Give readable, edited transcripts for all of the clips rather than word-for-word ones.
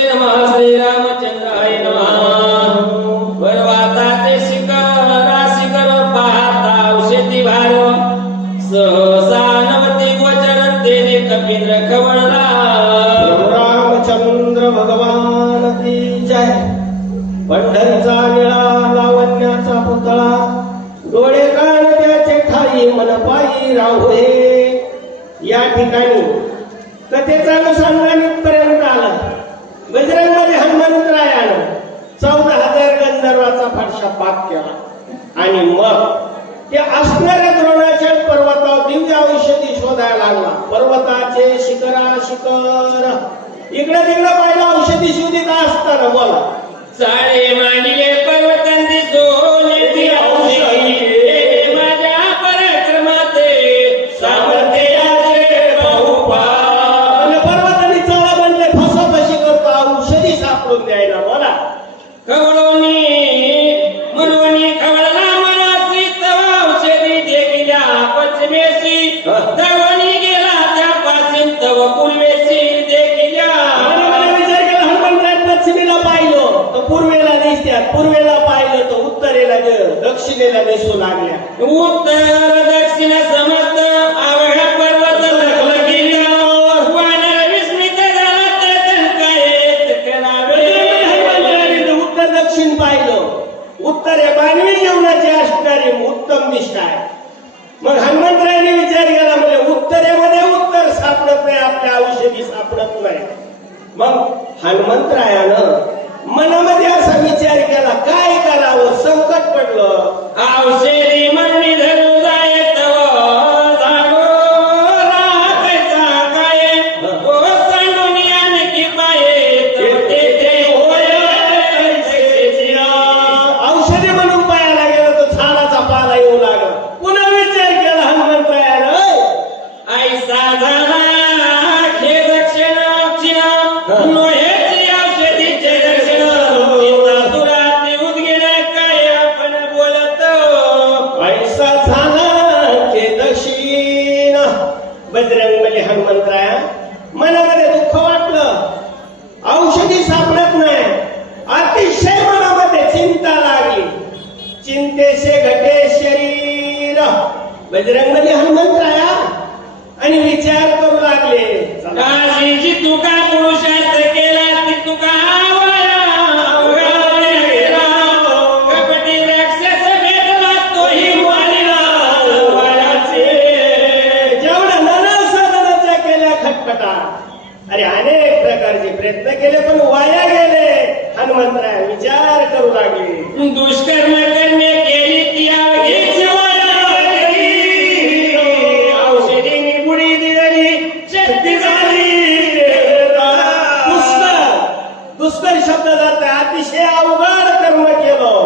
श्रीरामचंद्राय नमः. पर्वताचे शिखर पाहता औषधी भार सहसा नवती गोचर तेने कपिंद्र खवळला. रामचंद्र भगवान की जय. पंढरीचा निळा लावण्याचा पुतळा डोळे कान त्याचे ठाई मन पायी राहुळे. या ठिकाणी कथेचा अनुसंधान इथपर्यंत आला. बजरंगबली हनुमंतरायानं 14,000 गंधर्वाचा फडशा पाक केला आणि मग त्या असणाऱ्या द्रोणाचल पर्वतावर दिव्य औषधी शोधायला लागला. पर्वताचे शिखर इकडे तिकडे पाहिलं औषधी शोधित असताना बोला चाळे मांडिले पर्वतांची सोने ती औषधी माझ्या पराक्रमाचे सामर्थ्याचे बहुपार. पर्वतांनी चला म्हणले फसाफशी करतो औषधी सापडून द्यायला बोला. खवळोनी म्हणून खवळला मनासी तव औषधी देखिल्या पश्चिमेशी तवणी गेला त्या पासून तव पूर्वेशी देखिल्या. विचार केला हनुमंतराय पश्चिमेला पाहिलं तर पूर्वेला दिसत्या, पूर्वेला पाहिलं तर उत्तरेला दक्षिणेला दिसू लागल्या. उत्तर दक्षिण समस्त आवळा पर्वत लगीला वानर विस्मित झाला तर कायच करावे. उत्तर दक्षिण पाहिलं. उत्तर हे मानवी जीवनाची असणारी उत्तम दिशा आहे. मग हनुमंतरायांनी विचार केला म्हणजे उत्तरेमध्ये उत्तर सापडत नाही, आपल्या औषधी सापडत नाही. मग हनुमंतरायानं मनामध्ये असा विचार केला काय करावं, संकट पडलं. औषधी म्हणणी धरू जाय तव जागो राखायचा काय ओ सांडून आणखी पाये तेथे होय. औषधी म्हणून पायाला गेलं तर झाडाचा पाला येऊ लागला. पुन्हा विचार केला हनुमंतरायानं ऐसा झाला खे दक्षिण लोहेची औषधीचे दक्षिण चिंता दुराती उद्गिण काय आपण बोलतो. पैसा झाला ते दक्षिण. बजरंगबली हनुमंतराया मनामध्ये दुःख वाटलं, औषधी सापडत नाही. अतिशय मनामध्ये चिंता लागली. चिंतेचे घटे शरीर. बजरंगबली हनुमंतराया आणि विचार करू लागले काशीची तुका पुरुषार्थ केला ती तुका कपटी राक्षस भेटला तोही मारिला वायाचे. जेवढ्या नाना साधनाच्या केल्या खटपटा, अरे अनेक प्रकारचे प्रयत्न केले पण वाया गेले. हनुमंतराय विचार करू लागले. दुष्कर्म करणे केली ती आगीची औषधीने बुडी दिली शक्ती झाली. दुष्कर शब्द जात अतिशय अवघड कर्म केलं.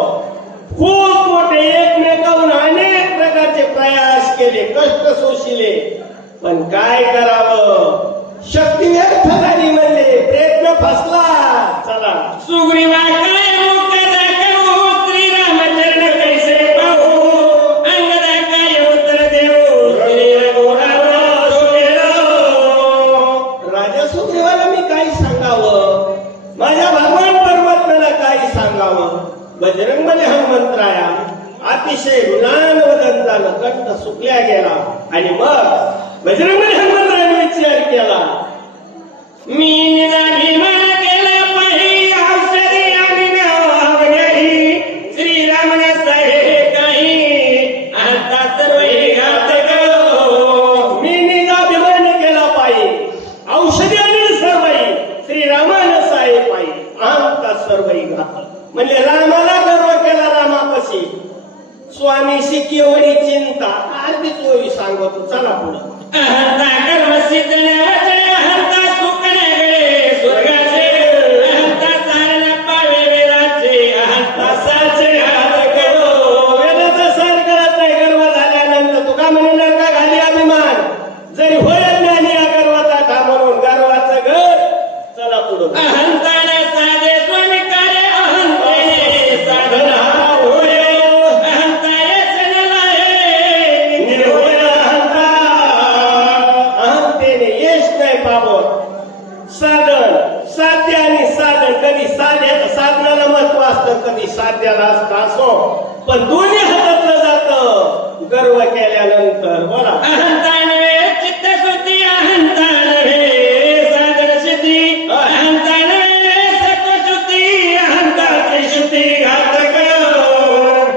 खूप मोठे एकमेकाहून अनेक प्रकारचे प्रयास केले, कष्ट सोशिले, पण काय करावं, शक्ती व्यर्थ झाली. म्हणजे प्रयत्न फसला. चला सुग्रीवा काय मुख दाखवू श्रीरामचरण कैसे पाहू अंगदा काय उत्तर देऊ श्री रघुराम सुखेलो. राजा सुग्रीवाला मी काही सांगावं, माझ्या भगवान परमात्म्याला काही सांगावं. बजरंगबली हनुमंतराया अतिशय रुलान वदन झालं, कंठ सुकल्या गेला. आणि मग बजरंगबली हनुमंतरायाने विचार केला मी निराभिमान केला पाही औषधी आणि नावही श्रीरामने सहे काही आता सर्व घात गो. मी निराभिमान केला पाहिजे, औषधी आणि सर्वही श्रीरामानं साहे पाहिजे, आमचा सर्वही घात. म्हणजे रामाला गर्व केला रामापाशी, स्वामीशी केवढी चिंता. अर्धी चोरी सांगतो, चला पुढे. अहंता कर्म सिद्ध नवचे अहंता सुख नगळे स्वर्गाचे अहंता सारण पावे वेदाचे अहंता साचे हात गो. वेदाचा सार करत नाही, गर्व झाल्यानंतर तुका म्हणून नका घाली अभिमान. जरी होय ज्ञानी गर्वाचा का म्हणून गर्वाचं घर. चला पुढे. अहंताने साधे स्वीकारे अहंतेने साधना होय अहंता यशनला हे निर्भय अहंता. अहंतेने यश ती साध्याला असो पण दोन्ही हातातलं जात गर्व केल्यानंतर. बोला. अहंता नव्हे चित्तशुद्धी, अहंता नव्हे साधन सिद्धी, अहंता नव्हे सत्वशुद्धी, अहंता त्रिशुद्धी घातक.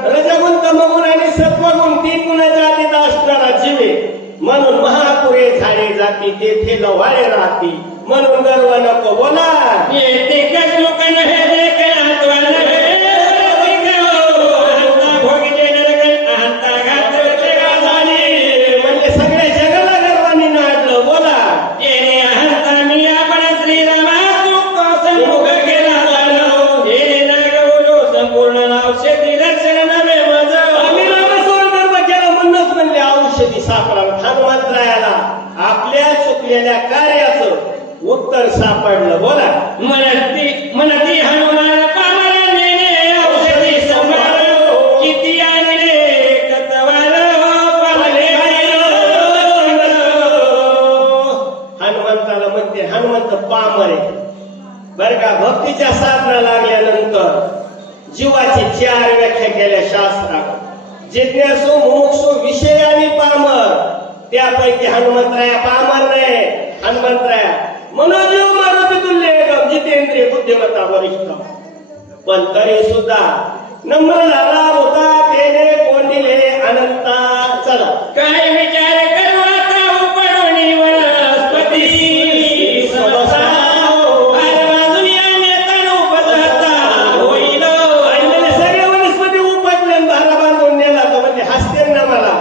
रजगुण तमगुण आणि सत्वगुण ती गुणाच्या अतीत असणारा जीवे म्हणून महापुरे झाडे जाती तेथे लवाळे राहती म्हणून गर्व नको. बोला. येते कशुक नव्हे देखनात्वा नव्हे अहंता भोगिले नरक, अहंता घातक झाली. म्हणजे सगळ्या जगाला गर्वाने नाडलं. बोला. येणे अहंता मी आपण श्रीरामा सुख सन्मुख केला जाणं, येणे नागवलो संपूर्ण औषधी लक्षण नव्हे माझं. आम्ही रामासोबत गर्व केला म्हणूनच म्हणले औषधी सापडा. हनुमंतरायाला आपल्या चुकलेल्या कार्याचं उत्तर सापडलं. बोला. म्हणती हनुमान पामरा नेणे औषधी संभार, किती आणले कतवार पावले हनुमंताला म्हणते हनुमंत पामर आहे बर का. भक्तीच्या साधना लागल्यानंतर जीवाची 4 व्याख्या केल्या शास्त्रात. जिज्ञासू, मुमुक्षू, विषय आणि पामर. त्यापैकी हनुमंतराया पामर नाही. हनुमंतराया मनोजीव मारुती तुल्य एकदम जितेंद्रिय बुद्धिमत्ता वरिष्ठ. पण तरी सुद्धा नम्र झाला होता तेने कोंडिले अनंता. चला. काय विचार करू आता उपडोणी वनस्पती समसा, दुनिया नेता उपजता होईल. आणि सगळे वनस्पती उपटले भारा बांधून नेला तर म्हणजे हसते ना मला.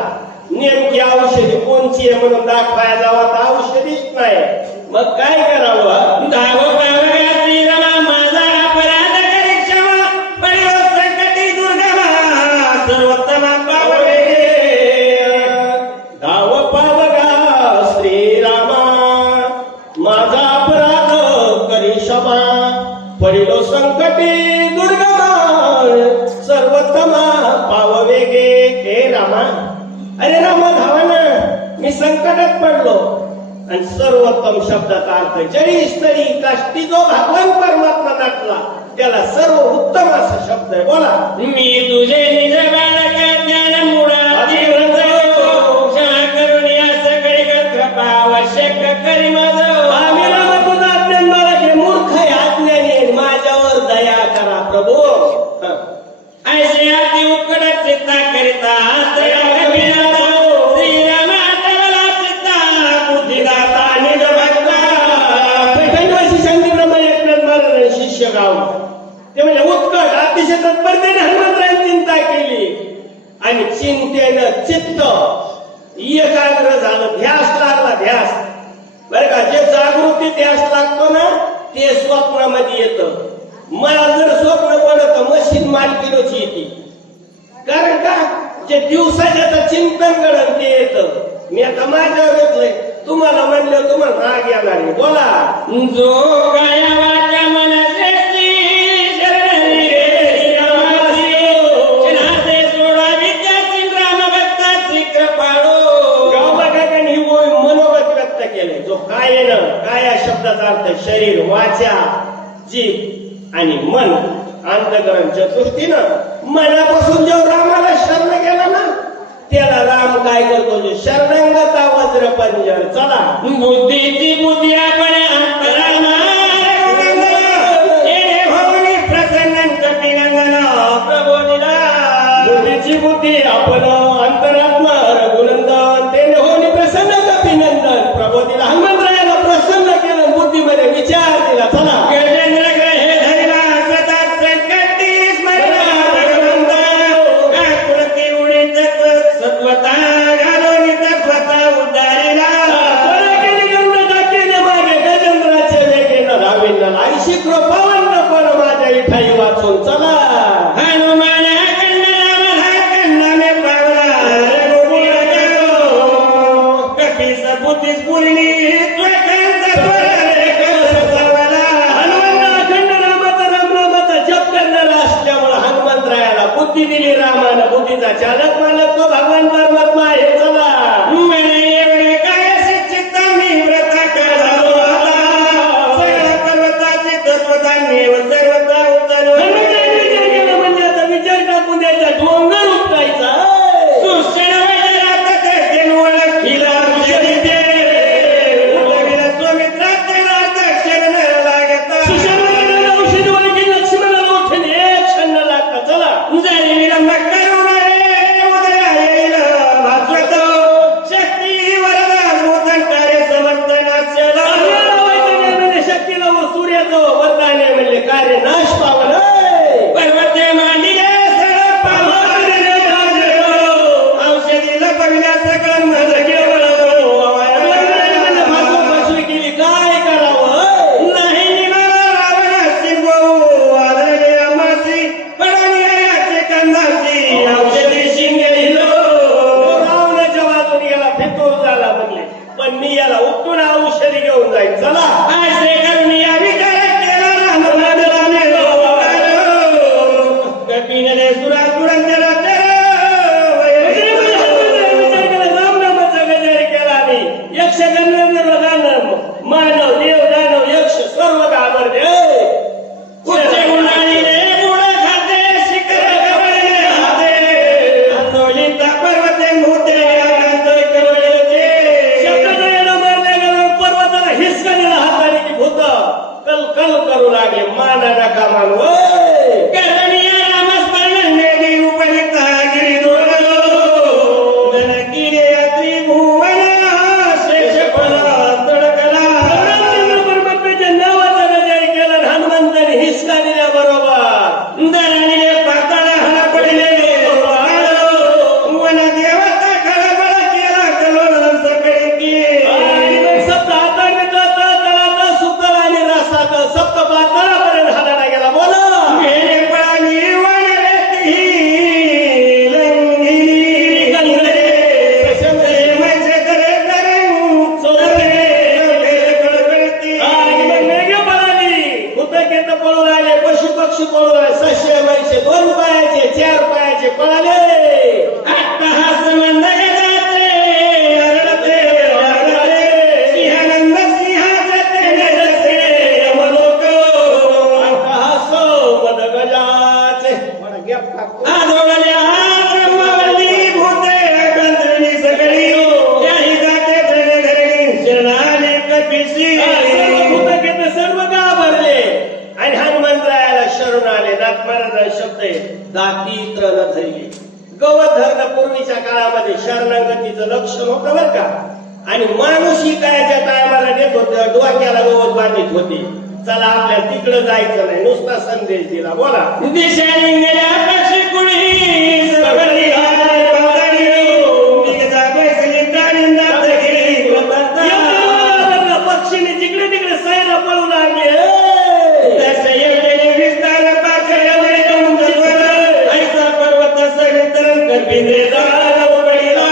नेमकी औषधी कोणची आहे म्हणून दाखवायला जावा तर औषधीच नाही. मग काय करावं. धाव पावया श्रीरामा माझा अपराध करी क्षमा, पडलो संकटी दुर्गमा सर्वोत्तमा पावले. धाव पावगा श्रीरामा माझा अपराध करी क्षमा, पडिलो संकटी दुर्गमा सर्वोत्तमा पाववेगे. हे रामा, अरे रामा धावा ना, मी संकटात पडलो. आणि सर्वोत्तम शब्दाचा अर्थ जरी स्त्री काष्टी जो भगवान परमात्मा नाटला त्याला सर्व उत्तम असा शब्द आहे. बोला. मी तुझे निज बालक ज्ञान मुळाती क्षमा करून या सगळे कृपा आवश्यक करी माझं. आम्ही रामा तुझा अज्ञान बालक हे मूर्ख आहे, अज्ञानी आहे. माझ्यावर दया करा प्रभू. ऐसे अति उकडत चित्ता करिता दया कविराता, श्रीरामा तवला चित्ता बुद्धिदाता निज भक्ता. पैठणवासी शांतीब्रह्म एकनाथ महाराज शिष्य गाव ते म्हणजे उत्कट अतिशय तत्परतेने हनुमंतरायांनी चिंता केली आणि चिंतेनं चित्त एकाग्र झालं. ध्यास लागला. ध्यास बरं का. जे जागृती ध्यास लागतो ना ते स्वप्नामध्ये येतं. मला जर स्वप्न पडत मशीन मालकीनची येते. कारण का जे दिवसाच्या चिंतन घडण ते येतं. मी आता माझ्यावर येतलंय. तुम्हाला म्हणलं तुम्हाला राग येणार आहे. बोला. जो गाया वाचा मनसे शरणी रे रामासी, क्षणाचे सोडा विद्यासिंग राम भक्ताची कृपाळो. गाव बघायला ही मनोगत व्यक्त केले. जो कायेनं, काया शब्दाचा अर्थ शरीर, वाचा, जीभ आणि मन, अंतकरण चतुष्टीनं मनापासून जो रामाला शरण गेला ना त्याला राम काय करतो. जो शरणांगता वज्र पंजर. चला. बुद्धीची बुद्धी आपण अंतरामा प्रसन्न कपिनंदन प्रबोधिला. बुद्धीची बुद्धी आपण अंतरात्मा रघुनंदन तेने होणी प्रसन्न कपिनंदन प्रबोधीला. हनुमंतरायाला प्रसन्न केलं. बुद्धीमध्ये विचार दिला. चला. गजेंद्र ग्रहे धरिला सदा संकटी स्मरणा भगवंत, आकुलती उडी तत्व सत्वता घालून तत्वता उद्धारिला. मागे गजेंद्राच्या वेगेनं रावींना 80 कृपावंत कोण माझ्या विठाई वाचून. चला. हनुमान कंडमे पावला कपीस बुद्धीस पूर्णी हनुमंत अखंड रामाचा रामनामाचा जप करणारा असल्यामुळे हनुमंतरायाला बुद्धी दिली रामानं. बुद्धीचा चालक मालक तो भगवान परमात्मा आहे. चला. एवढे काय शिक्षित मी व्रता झालो सर्व पर्वताची तत्वता नेव सर्वता उचलून. हनुमंताने विचार केला म्हणजे रामाला नका मानू होय. करण्या नामस्मरण देवी उपरिता गिरिदोर जनकिरे त्रिभुवन शेषफला तडकला परमात्म्याच्या नावाचा विजय केला हनुमंताने हिसका दिल्याबरोबर दराने पाताळ हला पडले वन देवता खळबळ केला कलोल सकळी की आणि मग सप्त हाताने तळात सुतळ आणि रसात सप्त पाताळापर्यंत हाताळा गेला बोला मेले पळाली वनरेती लंगिरी गंगरे मैसे करे करंग चोरे कळकळती आणि मग मेघे पळाली हुतकेत पळून आले पशु पक्षी पळून आले सस्य मैसे 2 पायाचे 4 पायाचे पळाले अट्टहास मंद गजाचे अरळते अरळते सिंहानंद सिंहाचे नरसे यमलोक हसो मदगजाचे आदोळल्या ब्रह्मवल्ली भूते गंधर्वी सगळी त्याही जाते धरणी धरणी शरणाली कपिसी सर्व घाबरले आणि हनुमंतरायाला शरण आले नाथ महाराज शब्द आहे दाती तृण धरली गवत धरणं पूर्वीच्या काळामध्ये शरणागतीचं लक्षण होतं बरं का आणि माणूस ही कायच्या टायमाला नेत होते डोक्याला गवत बांधित होते चला आपल्या तिकडं जायचं नाही नुसता संदेश दिला बोला दिशाने गेल्या कशी कुणी सगळी हाय बांधली निघता बैसली दारिंदात गेली प्रपंचा पक्षीने जिकडे तिकडे सैरा पळू लागले तसे येवलेले विस्तार पाखरले उंचवर ऐसा पर्वत सगळं करपिंदे जाळा उघडीला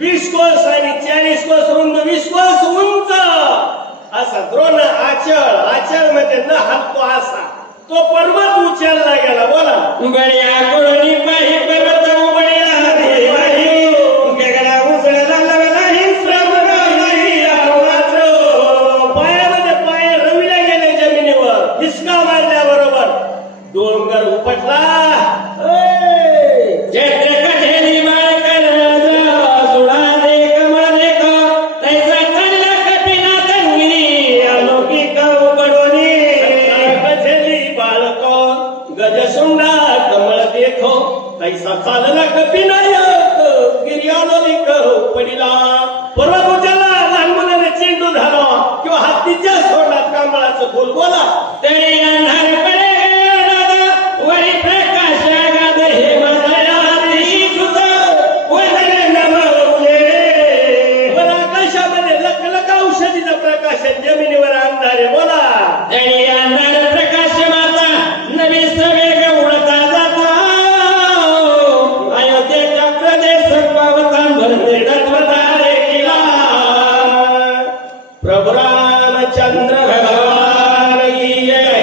20 कोस आणि 40 कोस रुंद 20 कोस उंच असा द्रोण आचळ म्हणजे न हलतो असा तो पर्वत उचलला गेला बोला बळ्या कोणी पाही पर्वत उघडीला देवाही गगना उसळला लागलाही श्रम नाही आवाज पायामध्ये पाय रविला गेले जमिनीवर हिसका मारल्याबरोबर डोंगर उपटला चैत्र कठेली बाळकर सुळा दे कमळ देख तैसा चालला कपिना तन्वी अलौकिक उघडोनी गझेली बाळक गजसुंडा कमळ देखो तैसा चालला कपिनायक गिर्यालोलिक पडिला पर्वत उचलला लहान मुलाने चेंडू झाला किंवा हत्तीच्या सोडला कमळाचं फुल बोला तरी अंधार पडे राधा वरी प्रकाश गाद हे माझ्या सुत वदन नमवले वर आकाशामध्ये लखलख औषधीचं प्रकाशन जमिनीवर अंधारे बोला तरी अंधार प्रकाश माता नवी सवेग उडता जाता अयोध्येच्या प्रदेश पावता भरते तत्वतारे किला प्रभू रामचंद्र भगवान की जय.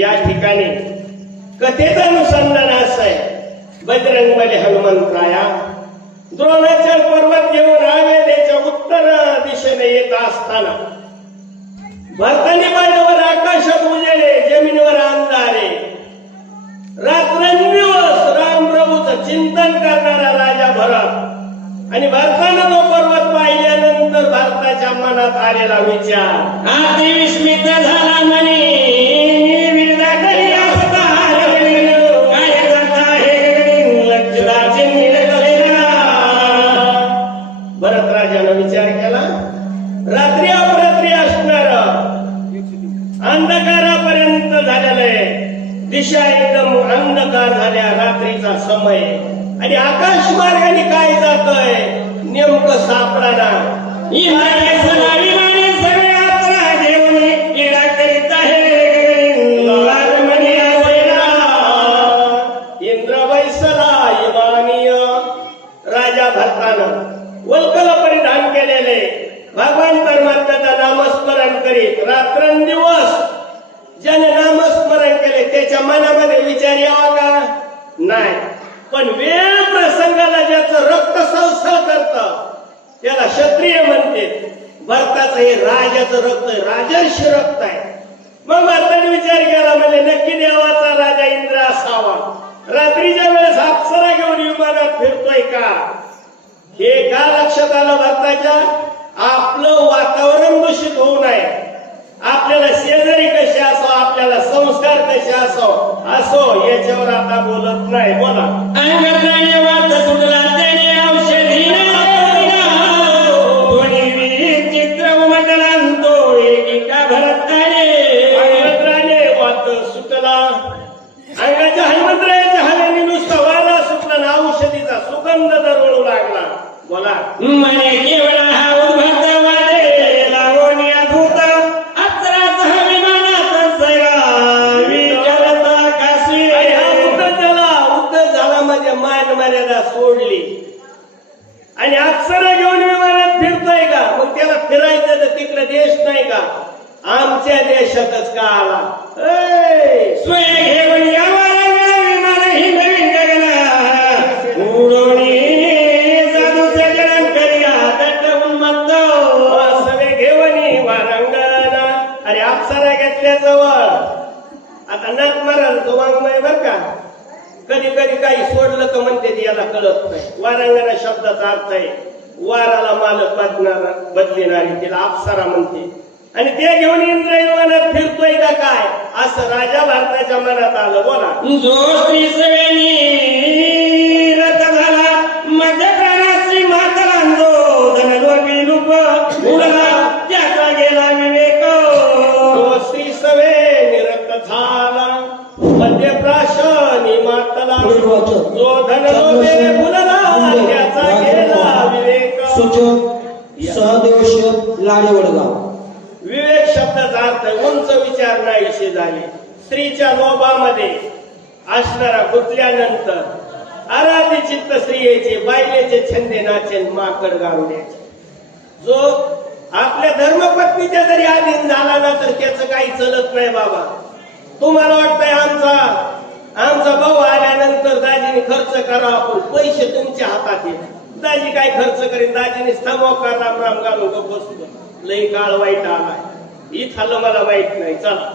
या ठिकाणी कथेचं अनुसंधान असं आहे बजरंगबली हनुमंतराया द्रोणाचल पर्वत घेऊन रावेदेच्या उत्तर दिशेने येत असताना भरतानी पाण्यावर आकाशात उजेडे जमिनीवर अंधारे रात्रंदिवस राम प्रभूचं चिंतन करणारा राजा भरत आणि भरतानं तो पर्वत पाहिल्यानंतर भारताच्या मनात आलेला विचार आधी विस्मित झाला म्हणे विरदा करी असता काय जाता हे लक्षदाचे निलकलेला भरत राजानं विचार केला रात्री अपरात्री असणार अंधकारापर्यंत झालेलं आहे दिशा एकदम अंधकार झाल्या रात्रीचा समय आणि आकाश मार्गाने काय जातोय नेमकं सापडाना इंद्राने सलाविमाने सगळे आत्रा घेऊन क्रीडा करीत आहे लालमणी आसेना इंद्र वैसला इमानीय राजा भरतानं वल्कल परिधान केलेले भगवान परमात्म्याचं नामस्मरण करीत रात्रंदिवस ज्याने नामस्मरण केले त्याच्या मनामध्ये विचार यावा का नाही पण वेळ प्रसंगाला ज्याचं रक्त संस्कार करत त्याला क्षत्रिय म्हणते भरताचं हे राजाचं रक्त आहे राजर्षी रक्त आहे मग भरताने विचार केला म्हणजे नक्की देवाचा राजा इंद्र असावा रात्रीच्या वेळेस अप्सरा घेऊन विमानात फिरतोय का हे का लक्षात आलं भरताच्या आपलं वातावरण दूषित होऊ नये आपल्याला शेजारी कसे असो असो याच्यावर आता बोलत नाही. बोला. अंगात्राने वात सुटला त्याने औषधी दोन्ही विचित्र उमटलांतो एकीका भरत हनुमंतराने वात सुटला. अंगाच्या हनुमंतरायाच्या हवेने नुसता वारा सुटला ना औषधीचा सुगंध दरवळू लागला. बोला. मने केवळ हा उद्भत वारे लावणी अद्भुत अप्सराचा विमानात सैरा विचारत आकाशी. आणि हा उद्ध झाला माझ्या मान मर्यादा सोडली आणि अप्सरा घेऊन विमानात फिरतोय का? मग त्याला फिरायचं तर तिकडे देश नाही का? आमच्या देशातच का आला? स्वय घेऊन यावर विमान हिंदवी जगला उडवणी साधू सजन करिया दंड उन्मत्त. सवे घेवनी वारंगण. अरे अप्सरा घेतल्या जवळ. आता नाथ महाराज तो वाङ्मय बर का. कधी कधी काही सोडलं तर म्हणते ती याला कळत नाही. वारांगणा शब्दाचा अर्थ आहे वाराला मालक बदलिणारी, तिला अप्सरा म्हणते. आणि ते घेऊन इंद्रयवनात फिरतोय का काय असं राजा भारताच्या मनात आलं. बोला. जो स्त्री सवेनी रथ झाला मध्य प्राणाशी मातरांजो धनलोकी रूप उडला त्याचा गेला विवेक. तो श्री सवे निरक्त झाला मध्य प्राशनी मातला जो धनलोके फुलला त्याचा गेला विवेक. सहदेव लाडे वडगाव. विवेक शब्दाचा अर्थ उंच विचार नाहीसे झाले. स्त्रीच्या लोभामध्ये असणारा गुंतल्यानंतर आराधी चित्त स्त्रियेचे बायलेचे छंदे नाचेन माकड गावड्याचे. जो आपल्या धर्मपत्नीच्या जरी अधीन झाला ना तर त्याचं काही चलत नाही बाबा. तुम्हाला वाटतंय आमचा भाऊ आल्यानंतर दाजीने खर्च करा, आपण पैसे तुमच्या हातात येत. दाजी काय खर्च करीन? दाजीने मोकार राम राम घालून बसलो. लई काळ वाईट आलाय. इथं मला वाईट नाही. चला.